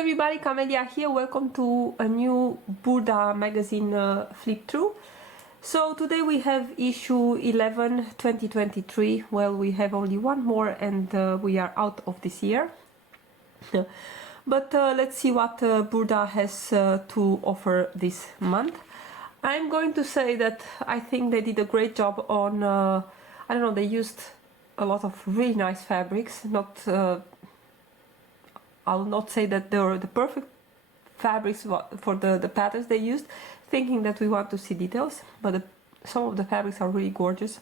everybody, Camelia here. Welcome to a new Burda magazine flip through. So today we have issue 11 2023. Well, we have only one more and we are out of this year. But let's see what Burda has to offer this month. I'm going to say that I think they did a great job on, I don't know, they used a lot of really nice fabrics. I'll not say that they were the perfect fabrics for the patterns they used, thinking that we want to see details, but some of the fabrics are really gorgeous.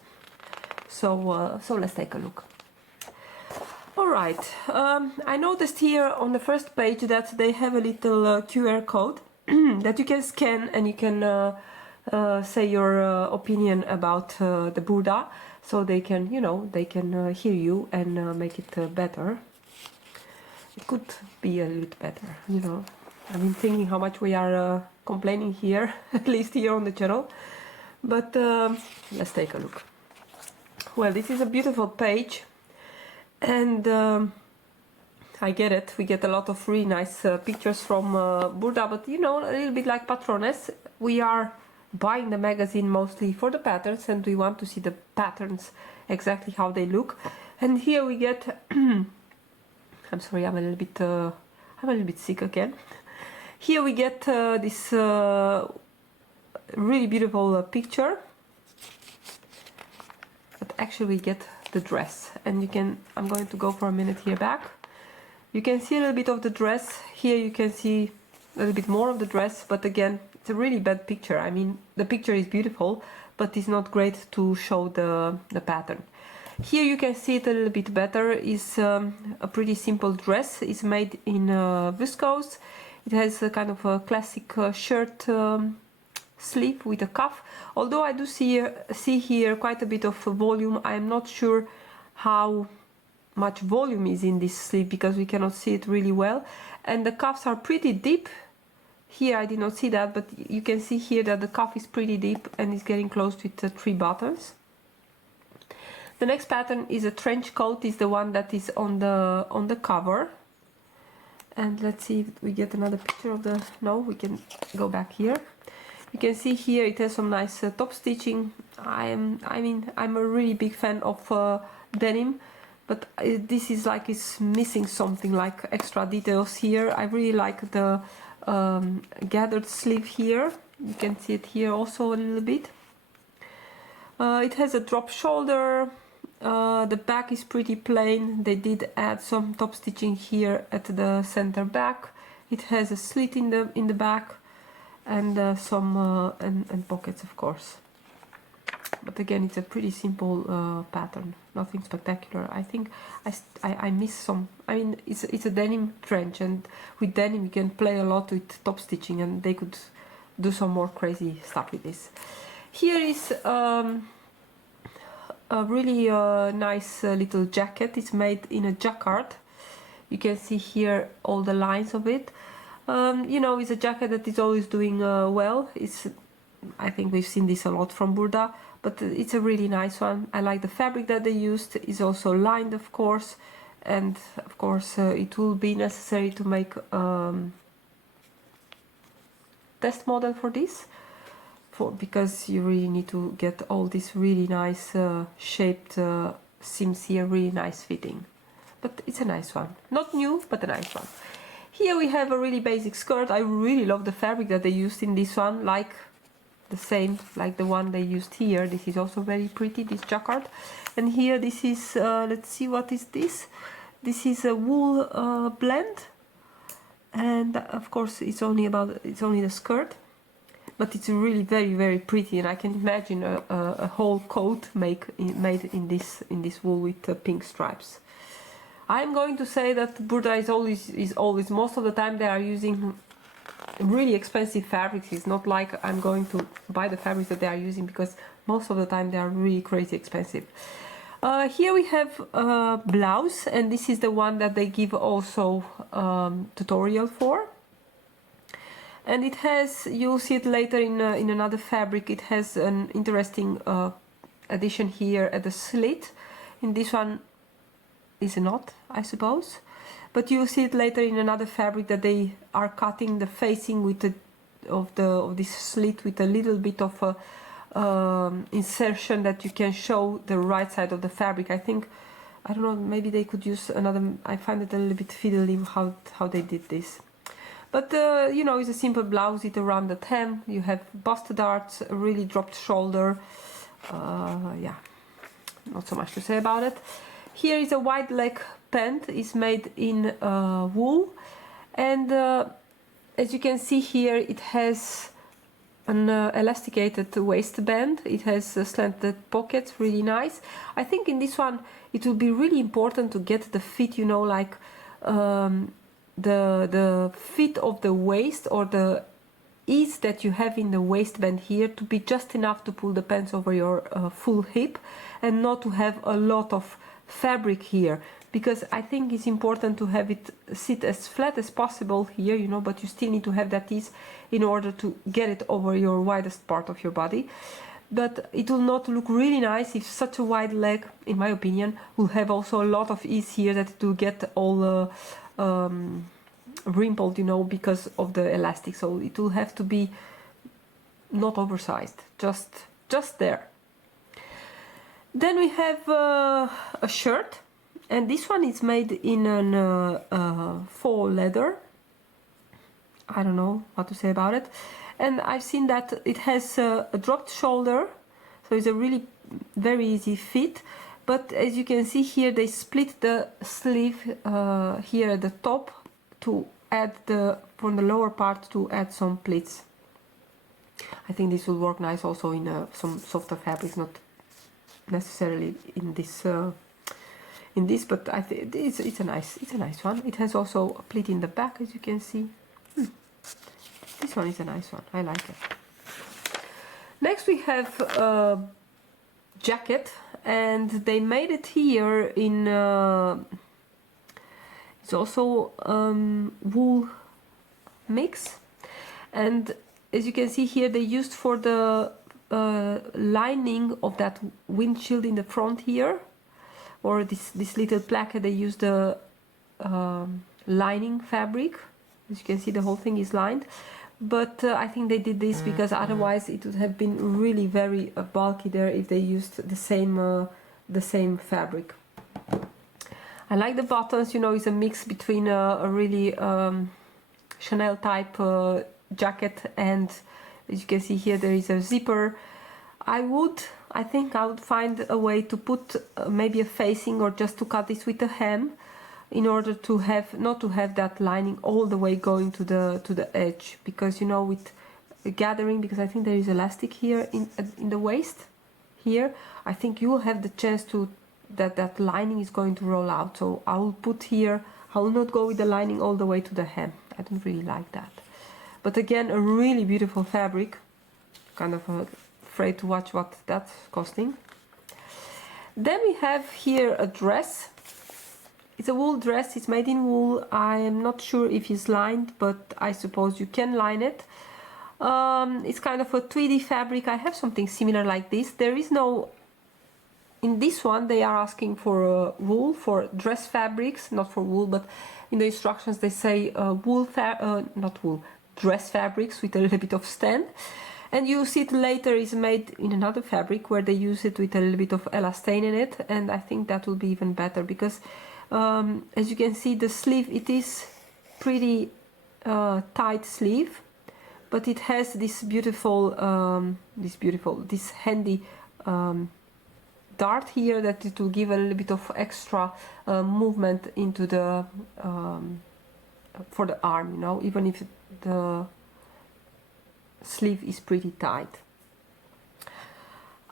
So let's take a look. Alright, I noticed here on the first page that they have a little QR code that you can scan and you can say your opinion about the Burda, so they can, you know, they can hear you and make it better. It could be a little bit better, you know. I've been thinking how much we are complaining here, at least here on the channel. But let's take a look. Well, this is a beautiful page, and I get it. We get a lot of really nice pictures from Burda, but you know, a little bit like Patrones, we are buying the magazine mostly for the patterns, and we want to see the patterns exactly how they look. And here we get. I'm sorry, I'm a little bit sick again. Here we get this really beautiful picture, but actually we get the dress, and you can. I'm going to go for a minute here back. You can see a little bit of the dress. Here you can see a little bit more of the dress, but again, it's a really bad picture. I mean, the picture is beautiful, but it's not great to show the pattern. Here you can see it a little bit better. It's a pretty simple dress. It's made in viscose. It has a kind of a classic shirt sleeve with a cuff. Although I do see here quite a bit of volume. I'm not sure how much volume is in this sleeve because we cannot see it really well. And the cuffs are pretty deep. Here I did not see that, but you can see here that the cuff is pretty deep and it's getting close with 3 buttons. The next pattern is a trench coat, is the one that is on the cover. And let's see if we get another picture of the. No, we can go back here. You can see here it has some nice top stitching. I mean, I'm a really big fan of denim, but this is like it's missing something, like extra details here. I really like the gathered sleeve here. You can see it here also a little bit. It has a drop shoulder. The back is pretty plain. They did add some top stitching here at the center back. It has a slit in the back and some and pockets, of course. But again, it's a pretty simple pattern, nothing spectacular. I think I miss some. I mean, it's a denim trench, and with denim you can play a lot with top stitching, and they could do some more crazy stuff with this. Here is a really nice little jacket. It's made in a jacquard. You can see here all the lines of it. You know, it's a jacket that is always doing well. I think we've seen this a lot from Burda, but it's a really nice one. I like the fabric that they used. It's also lined, of course, and of course it will be necessary to make test model for this. Because you really need to get all these really nice shaped seams here, really nice fitting. But it's a nice one. Not new, but a nice one. Here we have a really basic skirt. I really love the fabric that they used in this one, like the same, like the one they used here. This is also very pretty, this jacquard. And here this is, let's see, what is this? This is a wool blend. And of course it's only the skirt. But it's really very, very pretty, and I can imagine a whole coat made in this wool with pink stripes. I'm going to say that Burda is always most of the time they are using really expensive fabrics. It's not like I'm going to buy the fabrics that they are using, because most of the time they are really crazy expensive. Here we have blouse, and this is the one that they give also tutorial for. And it has, you'll see it later in another fabric, it has an interesting addition here at the slit. In this one is not, I suppose. but you'll see it later in another fabric that they are cutting the facing with of this slit with a little bit of a insertion that you can show the right side of the fabric. I think, I don't know, maybe they could use another. I find it a little bit fiddly how they did this. But you know, it's a simple blouse, it around the hem. You have busted darts, a really dropped shoulder. Yeah, not so much to say about it. Here is a wide leg pant. It's made in wool, and as you can see here, it has an elasticated waistband. It has slanted pockets, really nice. I think in this one it will be really important to get the fit, you know, like the fit of the waist, or the ease that you have in the waistband here, to be just enough to pull the pants over your full hip, and not to have a lot of fabric here, because I think it's important to have it sit as flat as possible here, you know, but you still need to have that ease in order to get it over your widest part of your body. But it will not look really nice if such a wide leg, in my opinion, will have also a lot of ease here, that it will get all wrinkled, you know, because of the elastic. So it will have to be not oversized, just there. Then we have a shirt, and this one is made in an faux leather. I don't know what to say about it. And I've seen that it has a dropped shoulder, so it's a really very easy fit. But as you can see here, they split the sleeve here at the top to add from the lower part to add some pleats. I think this will work nice also in some softer fabrics, not necessarily in this but I think it's a nice one. It has also a pleat in the back, as you can see. This one is a nice one, I like it. Next we have a jacket, and they made it here in it's also wool mix, and as you can see here, they used for the lining of that windshield in the front here, or this little placket, they used the lining fabric. As you can see, the whole thing is lined, but I think they did this because otherwise it would have been really very bulky there if they used the same fabric. I like the buttons, you know, it's a mix between a really Chanel type jacket, and as you can see here, there is a zipper. I think I would find a way to put maybe a facing, or just to cut this with a hem, in order to have not to have that lining all the way going to the edge, because, you know, with gathering, because I think there is elastic here in the waist here, I think you will have the chance to that lining is going to roll out. So I will put here, I will not go with the lining all the way to the hem. I don't really like that. But again, a really beautiful fabric. Kind of afraid to watch what that's costing. Then we have here a dress. It's a wool dress, it's made in wool. I am not sure if it's lined, but I suppose you can line it. It's kind of a tweedy fabric. I have something similar like this. There is no, in this one they are asking for wool for dress fabrics, not for wool, but in the instructions they say dress fabrics with a little bit of stand. And you see it later is made in another fabric where they use it with a little bit of elastane in it, and I think that will be even better, because as you can see, the sleeve, it is pretty tight sleeve, but it has this beautiful, this handy dart here, that it will give a little bit of extra movement into the for the arm, you know, even if the sleeve is pretty tight.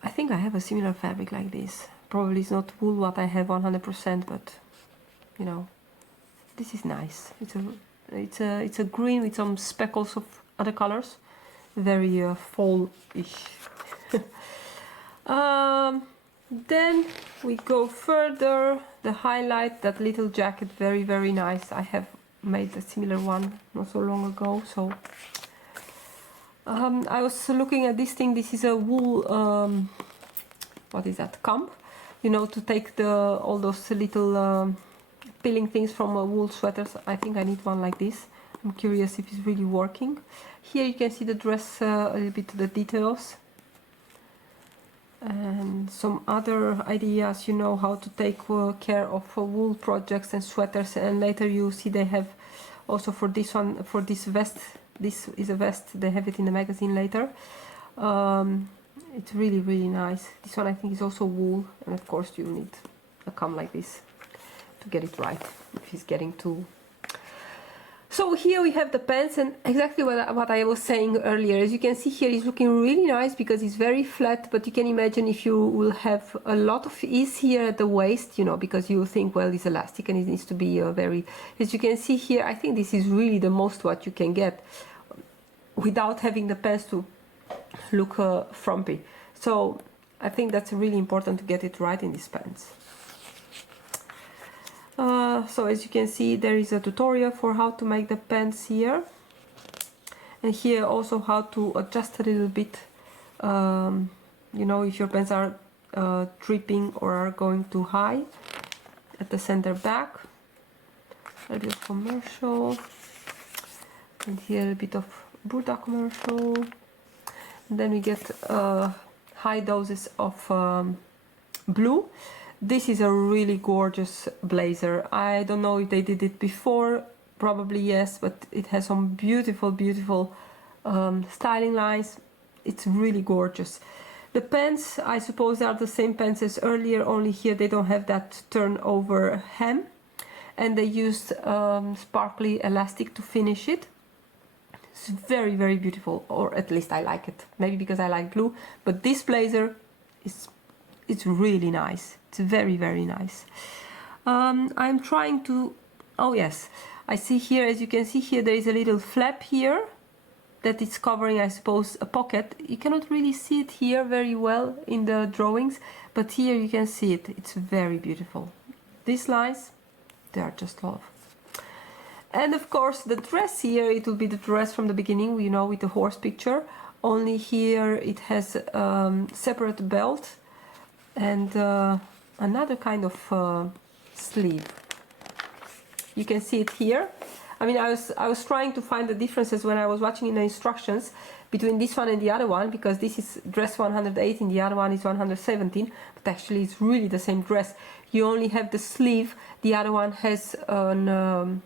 I think I have a similar fabric like this. Probably it's not wool what I have 100%, but you know, this is nice. It's a green with some speckles of other colors, very fall-ish. Then we go further. The highlight, that little jacket, very, very nice. I have made a similar one not so long ago. So I was looking at this thing. This is a wool, what is that, comb? You know, to take all those little peeling things from wool sweaters. I think I need one like this. I'm curious if it's really working. Here you can see the dress, a little bit the details. And some other ideas, you know, how to take care of wool projects and sweaters. And later you see they have also for this one, for this vest, this is a vest, they have it in the magazine later. It's really, really nice. This one I think is also wool, and of course you need a comb like this to get it right if it's getting too. So here we have the pants, and exactly what I was saying earlier. As you can see here, it's looking really nice because it's very flat, but you can imagine if you will have a lot of ease here at the waist, you know, because you think, well, it's elastic and it needs to be very, as you can see here, I think this is really the most what you can get without having the pants to look frumpy. So I think that's really important to get it right in these pants. So as you can see, there is a tutorial for how to make the pants here, and here also how to adjust a little bit, you know, if your pants are dripping or are going too high at the center back. A little bit of commercial, and here a bit of Burda commercial, and then we get high doses of blue. This is a really gorgeous blazer. I don't know if they did it before, probably yes, but it has some beautiful, beautiful styling lines. It's really gorgeous. The pants, I suppose, are the same pants as earlier, only here they don't have that turnover hem, and they used sparkly elastic to finish it. It's very, very beautiful, or at least I like it. Maybe because I like blue, but this blazer is, it's really nice. It's very, very nice. I'm trying to, oh yes, I see here, as you can see here, there is a little flap here that is covering, I suppose, a pocket. You cannot really see it here very well in the drawings, but here you can see it. It's very beautiful. These lines, they are just love. And of course the dress here, it will be the dress from the beginning, you know, with the horse picture, only here it has separate belt and another kind of sleeve. You can see it here. I mean, I was trying to find the differences when I was watching in the instructions between this one and the other one, because this is dress 118, the other one is 117, but actually it's really the same dress. You only have the sleeve, the other one has an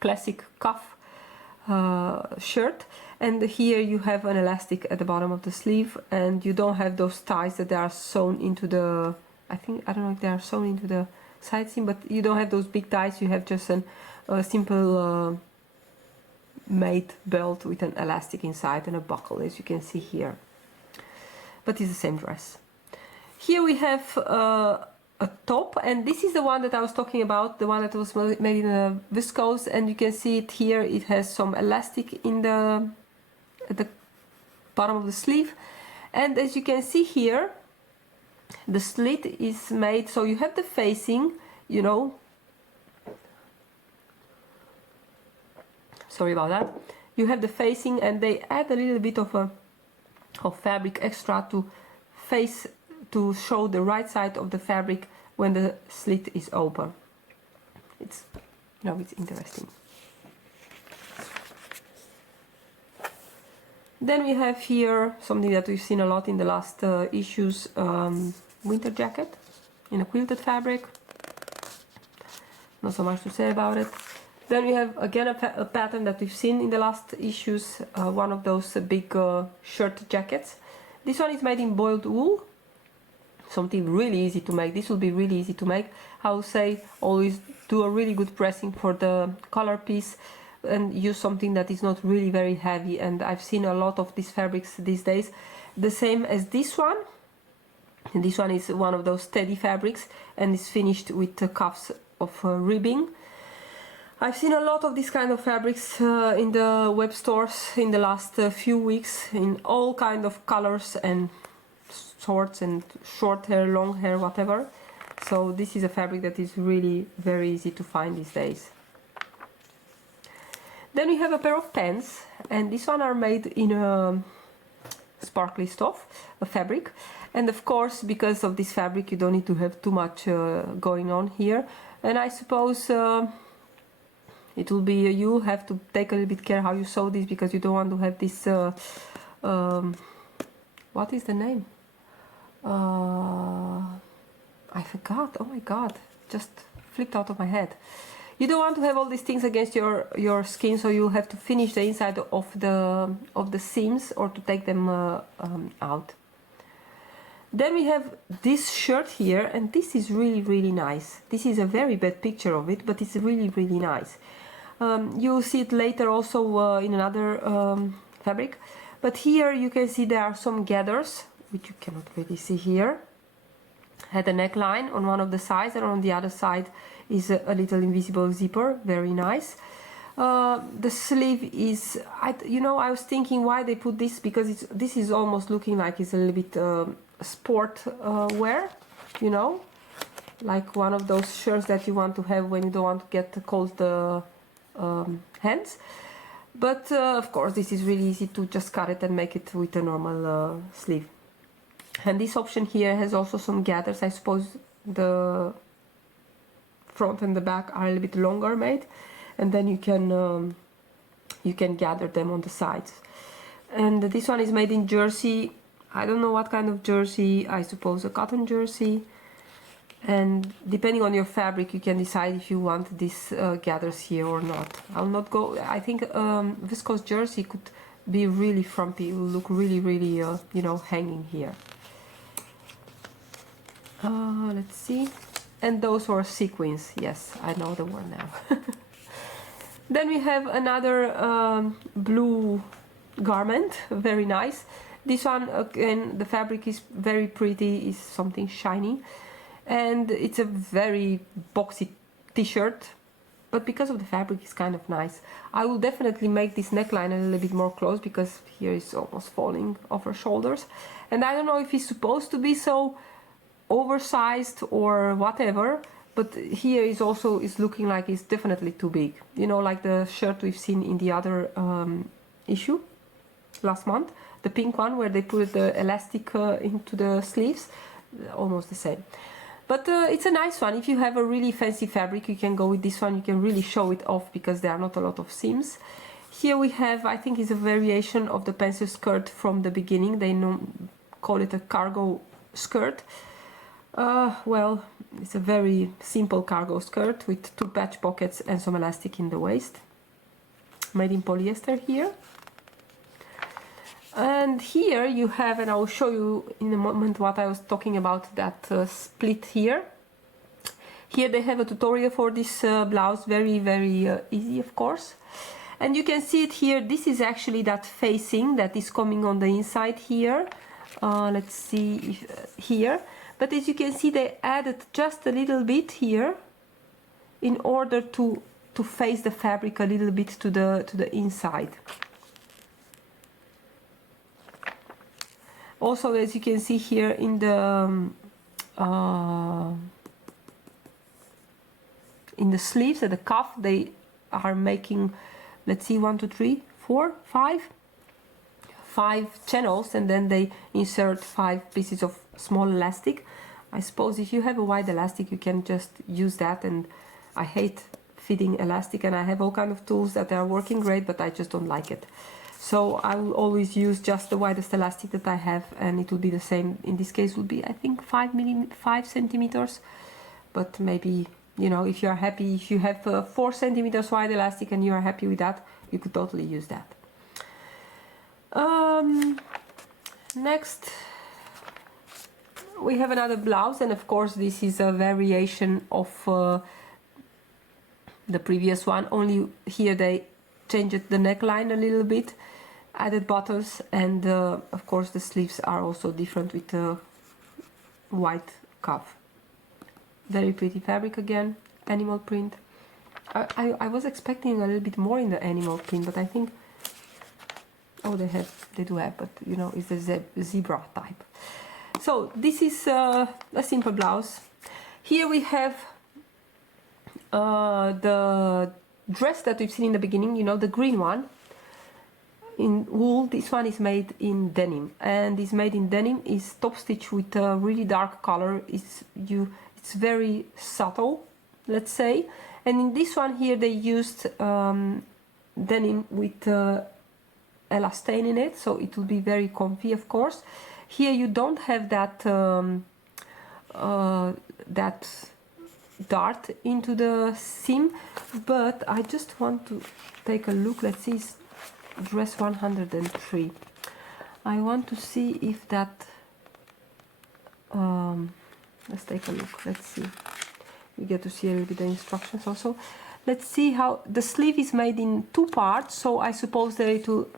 classic cuff shirt, and here you have an elastic at the bottom of the sleeve, and you don't have those ties that they are sewn into the, I don't know if they are sewn into the side seam, but you don't have those big ties. You have just a simple made belt with an elastic inside and a buckle, as you can see here, but it's the same dress. Here we have a top, and this is the one that I was talking about, the one that was made in a viscose, and you can see it here. It has some elastic in at the bottom of the sleeve, and as you can see here, the slit is made so you have the facing, you know, sorry about that, you have the facing, and they add a little bit of fabric extra to show the right side of the fabric when the slit is open. It's, you know, it's interesting. Then we have here something that we've seen a lot in the last issues, winter jacket in a quilted fabric. Not so much to say about it. Then we have again a pattern that we've seen in the last issues, one of those big shirt jackets. This one is made in boiled wool, something really easy to make. This will be really easy to make. I would say always do a really good pressing for the collar piece, and use something that is not really very heavy, and I've seen a lot of these fabrics these days. The same as this one, and this one is one of those steady fabrics and is finished with the cuffs of ribbing. I've seen a lot of these kind of fabrics in the web stores in the last few weeks, in all kind of colors and sorts, and short hair, long hair, whatever. So this is a fabric that is really very easy to find these days. Then we have a pair of pants, and these one are made in a sparkly stuff, a fabric, and of course because of this fabric you don't need to have too much going on here. And I suppose it will be, you have to take a little bit care how you sew this, because you don't want to have this what is the name, I forgot, oh my god, just flipped out of my head. You don't want to have all these things against your skin, so you have to finish the inside of the seams or to take them out. Then we have this shirt here, and this is really nice. This is a very bad picture of it, but it's really nice. You'll see it later also in another fabric, but here you can see there are some gathers, which you cannot really see here. Had a neckline on one of the sides, and on the other side is a little invisible zipper, very nice. The sleeve is, you know, I was thinking why they put this, because this is almost looking like it's a little bit sport wear, you know, like one of those shirts that you want to have when you don't want to get cold hands. But of course this is really easy to just cut it and make it with a normal sleeve. And this option here has also some gathers. I suppose the front and the back are a little bit longer made, and then you can gather them on the sides. And this one is made in jersey. I don't know what kind of jersey, I suppose a cotton jersey. And depending on your fabric, you can decide if you want these gathers here or not. I'll not go, I think viscose jersey could be really frumpy. It will look really you know, hanging here. Let's see. And those are sequins. Yes, I know the word now. Then we have another blue garment, very nice. This one, again, the fabric is very pretty, is something shiny, and it's a very boxy t-shirt, but because of the fabric it's kind of nice. I will definitely make this neckline a little bit more close, because here is almost falling off her shoulders, and I don't know if it's supposed to be so oversized or whatever, but here is also is looking like it's definitely too big, you know, like the shirt we've seen in the other issue last month, the pink one where they put the elastic into the sleeves, almost the same. But it's a nice one. If you have a really fancy fabric, you can go with this one. You can really show it off because there are not a lot of seams. Here we have, I think it's a variation of the pencil skirt from the beginning. They call it a cargo skirt. Well, it's a very simple cargo skirt with 2 patch pockets and some elastic in the waist. Made in polyester here. And here you have, and I will show you in a moment what I was talking about, that split here. Here they have a tutorial for this blouse, very easy, of course. And you can see it here. This is actually that facing that is coming on the inside here. Let's see if, here. But as you can see, they added just a little bit here in order to face the fabric a little bit to the inside. Also, as you can see here in the sleeves at the cuff, they are making, let's see, 1, 2, 3, 4, 5 channels, and then they insert 5 pieces of small elastic. I suppose if you have a wide elastic, you can just use that, and I hate fitting elastic, and I have all kind of tools that are working great, but I just don't like it. So I will always use just the widest elastic that I have, and it will be the same. In this case will be, I think, 5 centimeters, but maybe, you know, if you are happy, if you have 4 centimeters wide elastic and you are happy with that, you could totally use that. Next we have another blouse, and of course this is a variation of the previous one, only here they changed the neckline a little bit, added buttons, and of course the sleeves are also different with a white cuff. Very pretty fabric again, animal print. I was expecting a little bit more in the animal print, but I think, oh, they do have, but you know, it's the zebra type. So this is a simple blouse. Here we have the dress that we've seen in the beginning, you know, the green one in wool. This one is made in denim, and is made in denim, is top stitch with a really dark color. It's very subtle, let's say. And in this one here they used denim with elastane in it, so it will be very comfy, of course. Here you don't have that that dart into the seam, but I just want to take a look. Let's see, it's dress 103. I want to see if that let's take a look. Let's see, you get to see a little bit the instructions also. Let's see how the sleeve is made in 2 parts, so I suppose that it will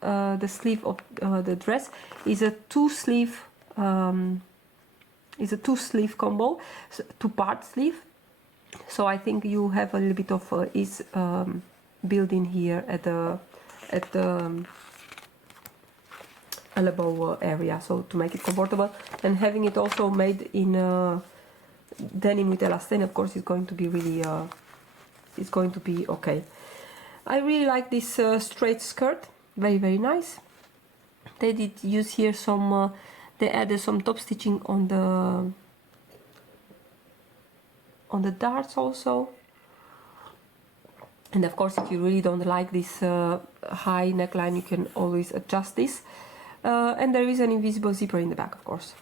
the sleeve of the dress is a 2-sleeve combo, so 2-part sleeve. So I think you have a little bit of ease built in here at the elbow area, so to make it comfortable. And having it also made in denim with elastane, of course, is going to be really it's going to be okay. I really like this straight skirt, very, very nice. They did use here some they added some top stitching on the darts also. And of course, if you really don't like this high neckline, you can always adjust this. And there is an invisible zipper in the back, of course.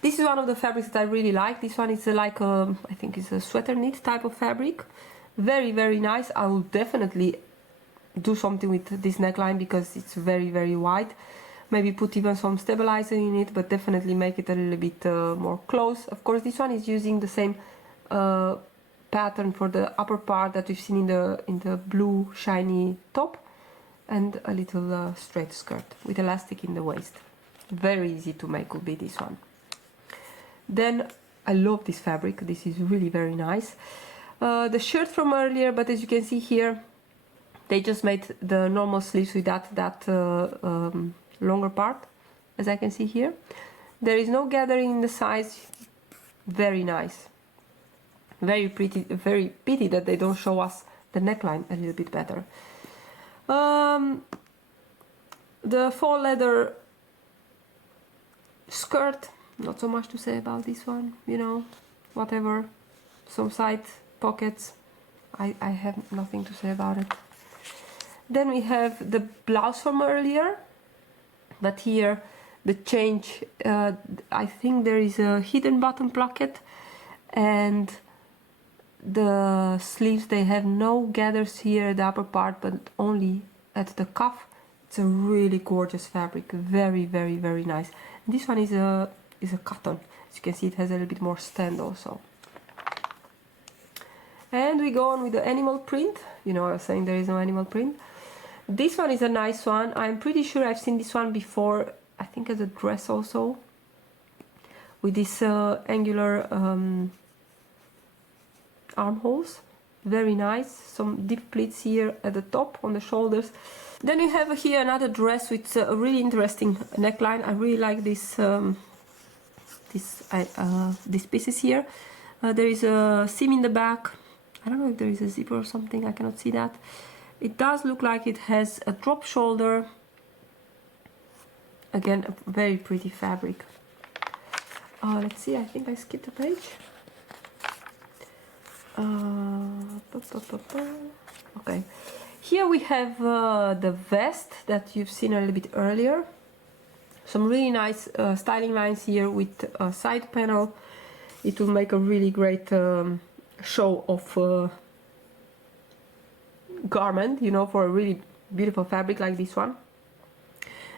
This is one of the fabrics that I really like. This one is like a, I think it's a sweater knit type of fabric. Very, very nice. I will definitely do something with this neckline because it's very, very wide. Maybe put even some stabilizer in it, but definitely make it a little bit more close. Of course, this one is using the same pattern for the upper part that we've seen in the blue shiny top, and a little straight skirt with elastic in the waist. Very easy to make will be this one. Then I love this fabric. This is really very nice. The shirt from earlier, but as you can see here, they just made the normal sleeves with that longer part, as I can see here. There is no gathering in the size. Very nice, very pretty. Very pity that they don't show us the neckline a little bit better. The faux leather skirt, not so much to say about this one, you know, whatever. Some side pockets, I have nothing to say about it. Then we have the blouse from earlier, but here the change, I think there is a hidden button placket, and the sleeves, they have no gathers here at the upper part, but only at the cuff. It's a really gorgeous fabric, very, very, very nice. And this one is a cotton. As you can see, it has a little bit more stand also. And we go on with the animal print. You know, I was saying there is no animal print. This one is a nice one. I'm pretty sure I've seen this one before, I think as a dress also, with this angular armholes. Very nice. Some deep pleats here at the top on the shoulders. Then we have here another dress with a really interesting neckline. I really like this these pieces here. There is a seam in the back. I don't know if there is a zipper or something. I cannot see that. It does look like it has a drop shoulder. Again, a very pretty fabric. Let's see, I think I skipped a page. Okay, here we have the vest that you've seen a little bit earlier. Some really nice styling lines here with a side panel. It will make a really great show of garment, you know, for a really beautiful fabric like this one.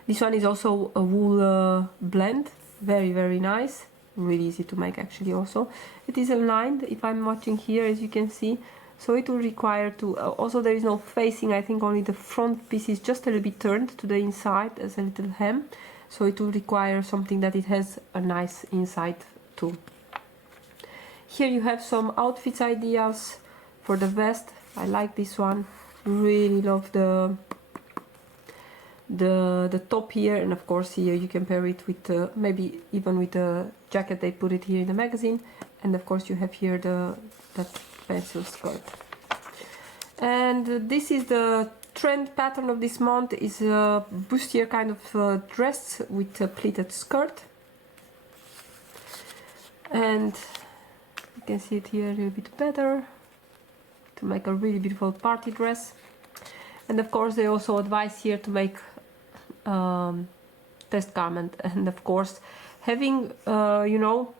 This one is also a wool blend, very, very nice, really easy to make actually also. It is aligned, if I'm watching here, as you can see, so it will require to, also there is no facing, I think only the front piece is just a little bit turned to the inside as a little hem, so it will require something that it has a nice inside too. Here you have some outfits ideas for the vest. I like this one, really love the top here, and of course here you can pair it with maybe even with the jacket. They put it here in the magazine, and of course you have here that pencil skirt. And this is the trend pattern of this month, is a bustier kind of dress with a pleated skirt, and can see it here a little bit better to make a really beautiful party dress. And of course they also advise here to make test garment, and of course having you know,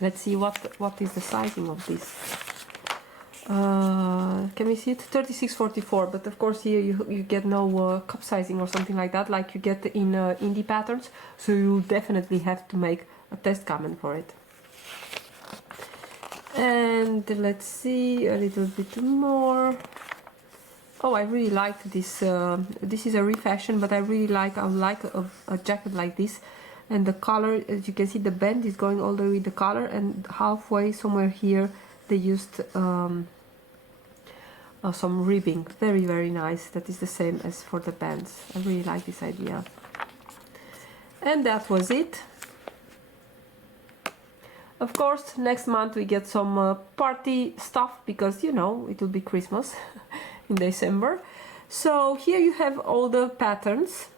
let's see what is the sizing of this. Can we see it? 36-44, but of course here you get no cup sizing or something like that, like you get in indie patterns, so you definitely have to make a test garment for it. And let's see a little bit more. Oh, I really like this. This is a refashion, but I really like a jacket like this. And the color, as you can see, the band is going all the way with the color, and halfway somewhere here they used some ribbing. Very, very nice. That is the same as for the bands. I really like this idea. And that was it. Of course, next month we get some party stuff, because you know it will be Christmas in December. So here you have all the patterns,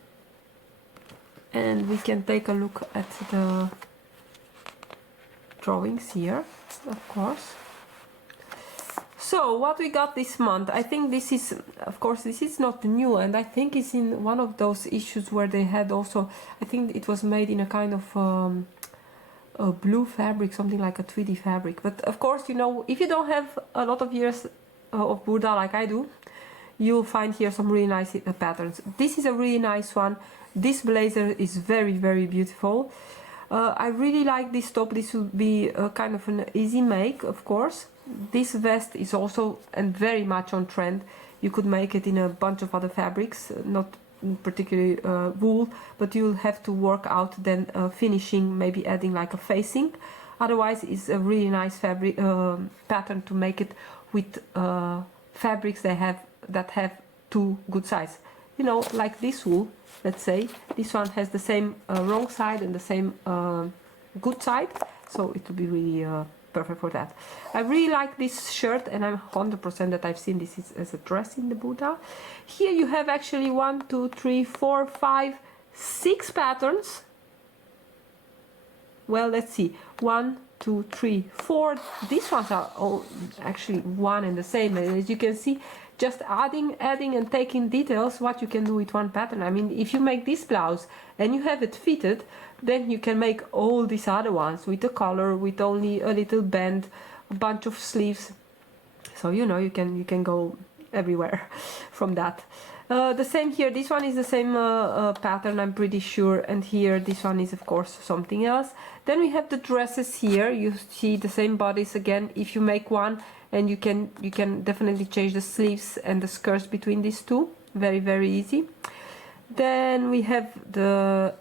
and we can take a look at the drawings here, of course. So what we got this month, I think this is, of course, this is not new, and I think it's in one of those issues where they had also, I think it was made in a kind of a blue fabric, something like a 3D fabric. But of course, you know, if you don't have a lot of years of Burda like I do, you'll find here some really nice patterns. This is a really nice one. This blazer is very, very beautiful. I really like this top. This will be a kind of an easy make, of course. This vest is also and very much on trend. You could make it in a bunch of other fabrics, not particularly wool, but you'll have to work out then finishing, maybe adding like a facing. Otherwise, it's a really nice fabric pattern to make it with fabrics that have two good size. You know, like this wool, let's say, this one has the same wrong side and the same good side, so it will be really perfect for that. I really like this shirt, and I'm 100% that I've seen this as a dress in the Burda. Here you have actually 1, 2, 3, 4, 5, 6 patterns. Well, let's see, 1, 2, 3, 4. These ones are all actually one and the same, and as you can see, just adding and taking details what you can do with one pattern. I mean, if you make this blouse and you have it fitted, then you can make all these other ones with a collar, with only a little band, a bunch of sleeves. So you know, you can go everywhere from that. The same here, this one is the same pattern, I'm pretty sure, and here this one is of course something else. Then we have the dresses here. You see the same bodice again. If you make one, and you can definitely change the sleeves and the skirts between these two, very, very easy. Then we have the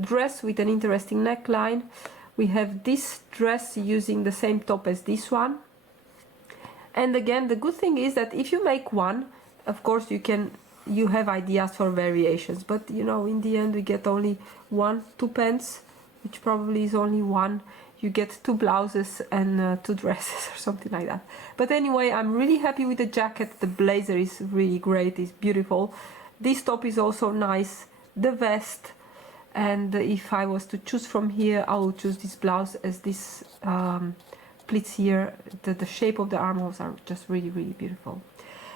dress with an interesting neckline. We have this dress using the same top as this one. And again, the good thing is that if you make one, of course you have ideas for variations, but you know, in the end we get only 1, 2 pants, which probably is only one. You get 2 blouses and 2 dresses or something like that. But anyway, I'm really happy with the jacket. The blazer is really great, it's beautiful. This top is also nice, the vest, and if I was to choose from here, I will choose this blouse, as this pleats here, the shape of the armholes are just really, really beautiful.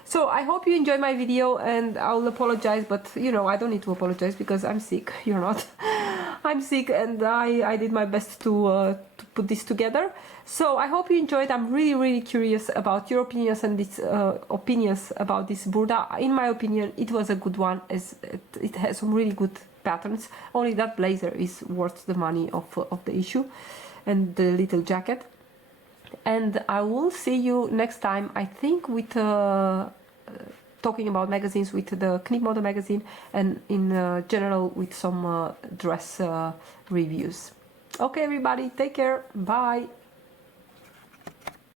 So I hope you enjoyed my video, and I'll apologize, but you know, I don't need to apologize because I'm sick. You're not. I'm sick, and I did my best to put this together. So I hope you enjoyed. I'm really, really curious about your opinions and these opinions about this Burda. In my opinion, it was a good one, as it has some really good patterns. Only that blazer is worth the money of the issue, and the little jacket. And I will see you next time, I think, with talking about magazines, with the Knip Model magazine, and in general with some dress reviews. Okay, everybody, take care. Bye.